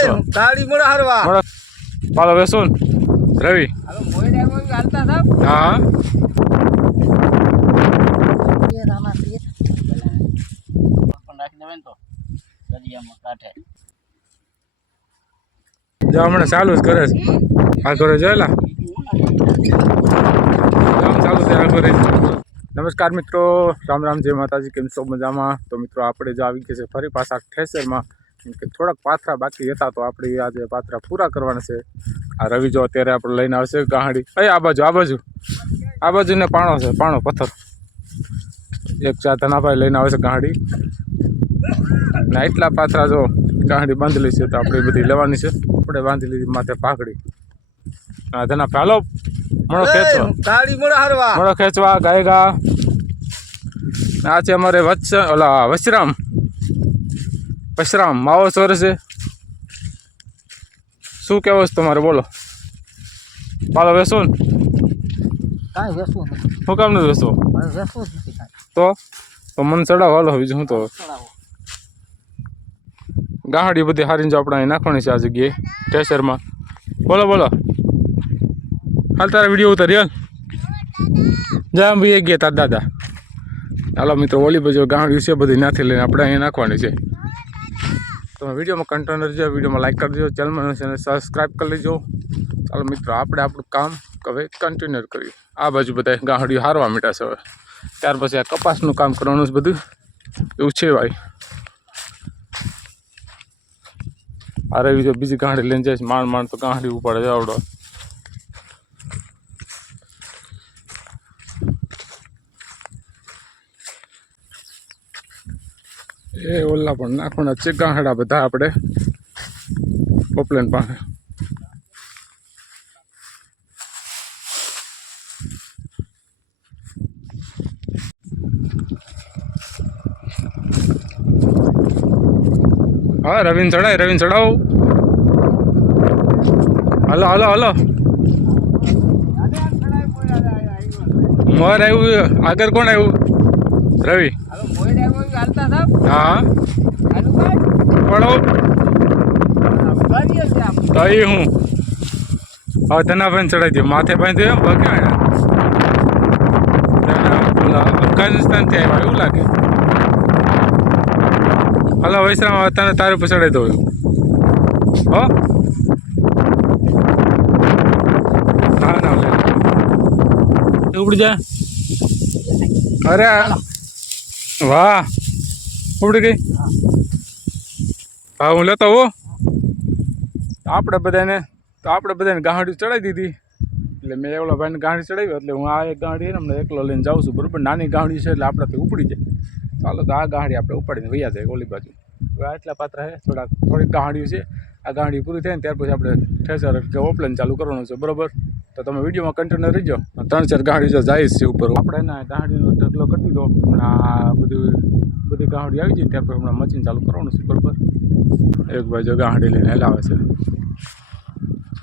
ખેંચો ગાડી મોડા હરવા મોડા પાલો બેસો ને રવિ હાલો મોય ડાકો હાલતા થાવ હા એ રામા પીએ પણ રાખી દેવે ને તો દરિયામાં કાંઠે જો હમણાં ચાલુ જ કરે છે આ કરે જોયેલા ચાલુ છે આ કરે નમસ્કાર મિત્રો રામ રામ જય માતાજી કેમ છો મજામાં તો મિત્રો આપણે જો આવી ગયા છે ફરી પાછા ઠેસરમાં કેમ કે થોડાક પાથરા બાકી હતા તો આપણે આજે પાથરા પૂરા કરવાના છે આ રવિ જો અત્યારે આપણે લઈને આવશે ગાહડી આ બાજુ ને પાણો છે પાણો પથ્થર એક ચા ધનાભાઈ લઈને આવે છે ગાહડી ને એટલા પાથરા જો ગાહડી બાંધેલી છે તો આપણે બધી લેવાની છે આપણે બાંધી લીધી માથે પાઘડી હા ધનાભાઈ હાલો મળો ખેંચવા ગાડી મોડા હરવા મળો ખેંચવા ગાયગા આ છે અમારે વશરામ માવો સોર છે શું કહેવો છે તમારે બોલો પાલો વેસો ને કાંઈ વેસવું નથી શું કામ નથી વેસવો વેસવું જ નથી કાંઈ તો મને ચડાવો હાલો બીજું હું તો ગાહડી બધી હારીને જો આપણે અહીં નાખવાની છે આ જગ્યાએ ટેસરમાં બોલો હાલ તારા વિડીયો ઉતારી હાલ જા ભાઈ ગયા તાર દાદા હાલો મિત્રો ઓલી બાજુ ગાહડી છે બધી નાથી લઈને આપણે અહીંયા નાખવાની છે તમે વિડીયોમાં કન્ટેન્ટ રહેજો વિડીયોમાં લાઈક કરી દેજો ચેનલમાં સબસ્ક્રાઈબ કરી લેજો ચાલો મિત્રો આપણે આપણું કામ હવે કન્ટિન્યુ કરીએ આ બાજુ બધા ગાહડીઓ હારવા મીઠા છે હવે ત્યાર પછી આ કપાસનું કામ કરવાનું છે બધું એવું છે ભાઈ આ રવિ જો બીજી ગાંડી લઈને જાય માંડ તો ગાંડી ઉપાડે છે આવડો એ ઓલા પણ નાખવાના છે ગાંહડા બધા આપણે પોપલેન પાસે હા રવિન ચડાવો હાલો મોર આવ્યું આગળ કોણ આવ્યું રવિ હાલો મોય ડાકો હાલતા થાવ હા હાલો પડો ગાડી છે આમ તો એ હું હવે ધનાભાઈ ચડાવી દઉં માથે બાંધી એમ ભગ્યા અફઘાનિસ્તાનથી આવ્યા એવું લાગે હલો વૈશ્રામ તને તારે ઉપર ચડાવી દઉં હો ના ઉપડી જા અરે વાહ ઉપડી ગઈ હા હું લેતો હો આપણે બધાને ગાંડી ચડાવી દીધી એટલે મેં એવલા ભાઈને ગાંડી ચડાવી એટલે હું આ એક ગાંડી ને એકલો લઈને જાઉં છું બરાબર નાની ગાંડી છે એટલે આપણાથી ઉપડી જાય ચાલો તો આ ગાંડી આપણે ઉપાડીને વૈયા જાય ઓલી બાજુ હવે આટલા પાત્ર છે થોડીક ગાંડીઓ છે આ ગાંડી પૂરી થાય ને ત્યાર પછી આપણે ઠેસર કે ઓપલાઈન ચાલુ કરવાનું છે બરાબર તો તમે વિડીયોમાં કન્ટિન્યુ રહીજો 3-4 ગાંડી જો જાય છે ઉપર આપણે એના ગાંડીનો ઢગલો કરી દીધો હમણાં આ બધી ગાંડી આવી જાય ત્યાર પછી હમણાં મશીન ચાલુ કરવાનું છે બરાબર એક બાજુ ગાંડી લઈને હલાવે છે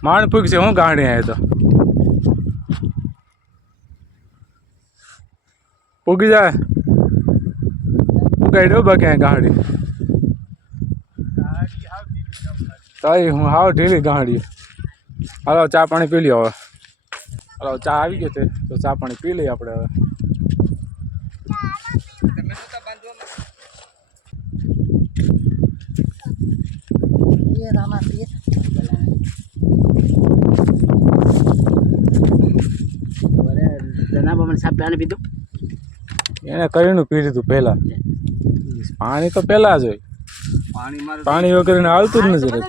માણ પૂગ છે હું ગાંડી આવે તો પૂગી જાય પુગાઈ દો બાકી ગાંડી તાઈ હું હાવ ઢીલી ગાંડી હાલો ચા પાણી પી લ્યો હવે હાલો ચા આવી ગયો છે તો ચા પાણી પી લઈએ આપણે હવે એ રામા પીએ જનાબા મને સાહેબ પાણી પીધું એને કરીને પી લીધું પહેલાં પાણી તો પહેલાં જ હોય પાણી વગર હાલતું જ નથી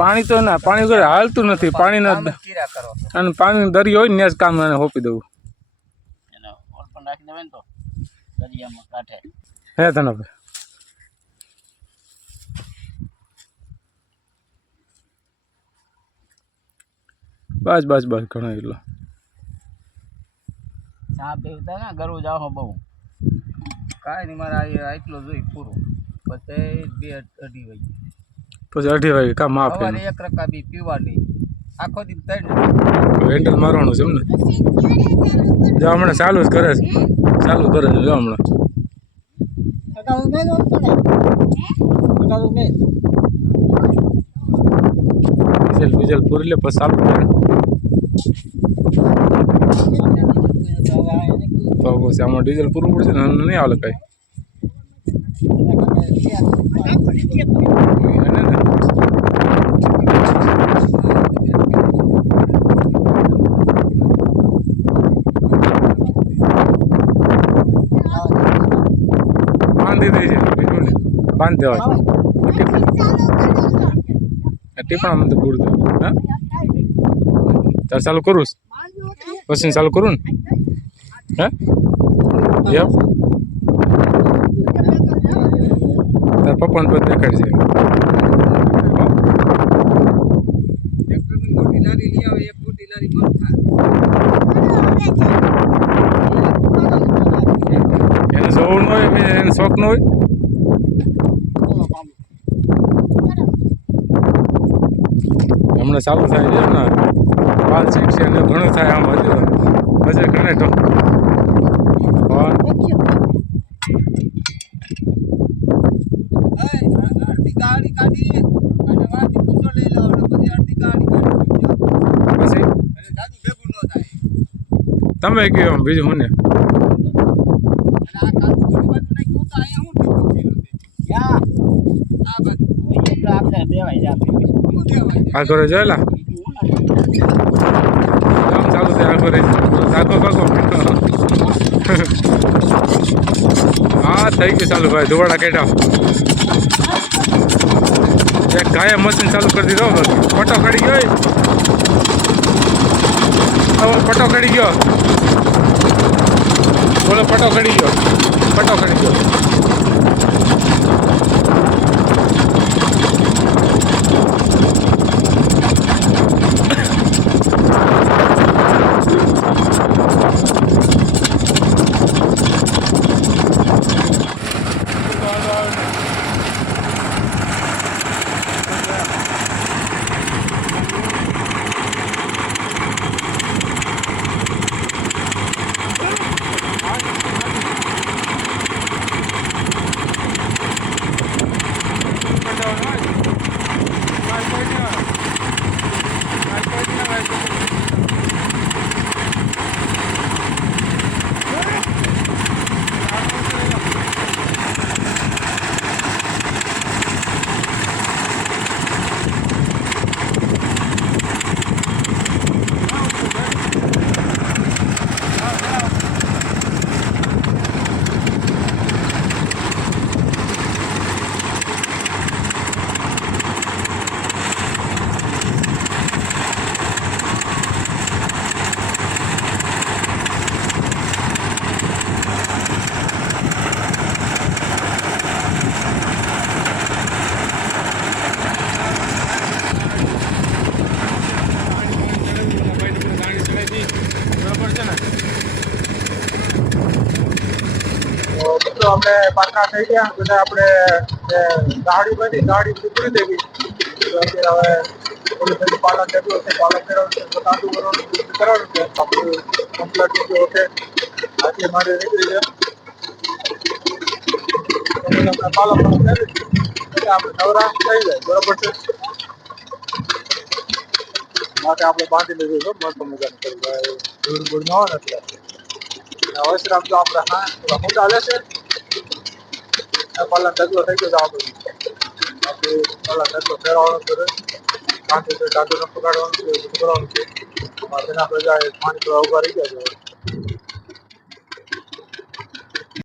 પાણી તો ના પાણી વગર હાલતું નથી પાણીના અને પાણી દરિયો હોય ને જ કામ એને હોપી દઉં રાખી દેવે ને તો દરિયામાં કાંઠે હે તને ભાઈ બસ ઘણો એટલો ચા પીવતા ને ગરવું જાવ બહુ કાંઈ નહીં મારે આટલો જોઈ પૂરું પછી 2-2:30 વાગે પછી 2:30 વાગે કામ માફ સવારે 1 રકા બી પીવાની આખો દી 3 વેન્ટલ મારવાનું છે એમ ને જો હમણાં ચાલુ જ કરે છે જો હમણાં ડીઝલ બીઝલ પૂરી લે પછી ચાલુ કરે તો પછી આમાં ડીઝલ પૂરું પડશે ને નહીં આવે કઈ એને ને બાંધી દે છે બીજું ને બાંધી દેવાય ટીપણામાં તો પૂરું થયું હા તાર ચાલુ કરું મશીન ચાલુ કરું ને હે એમ તાર પપ્પાને પછી દેખાડશે મોટી લારી લઈ આવે એક મોટી લારી બંધ થાય એને જોવું ન હોય એને શોખ ન હોય હમણાં ચાલુ થાય છે ને પાલ શીખશે અને ઘણું થાય આમ હજુ ઘણે તો અડધી ગાડી કાઢી અને વાથી પૂછો લઈ લાવો ને પછી અડધી ગાડી કાઢી પછી અને દાદુ ભેગું ન થાય તમે કહો બીજું હું ને અને આ કાદુ ઓલી બાજુ નાખ્યું તો અહીંયા હું ઠીક યા આ બાજુ એટલે આપણે દેવાય જા શું દેવાય આ ઘરે જોયેલા કામ ચાલુ છે આ ઘરે કાકો હા થઈ ગયું ચાલુ ભાઈ ધોવાડા કેટા એક ગાયે મશીન ચાલુ કરી દીધો પટો કાઢી ગયો પટો કાઢી ગયો બોલો પટો કાઢી ગયો આપણે પાકા થઈ ગયા બધા આપણે ગાડી બની ગાડી પૂરી દેવી અત્યારે હવે પોલીસ પાલન કેટલું છે પાલન કરવાનું છે તાંડું કરવાનું છે આપણું કમ્પ્લેટ થયું છે આજે મારે નીકળી છે આપણે પાલન કરી એટલે આપણે નવરા થઈ જાય બરોબર છે માટે આપણે બાંધી લીધું છે મસ્ત મજાનું કરી ધૂળ ગુડ ન હોય ને એટલે વૈશ્રામ તો આપણે હા હું ચાલે છે પાલન ઢગલો થઈ ગયો છે આપણે પાલન ઢગલો ફેરવવાનો છે કાંઠે ટાંટો ન પકડવાનું છે કરવાનું છે તેના આપણે જાય પાણી થોડા ઉભા રહી ગયા છે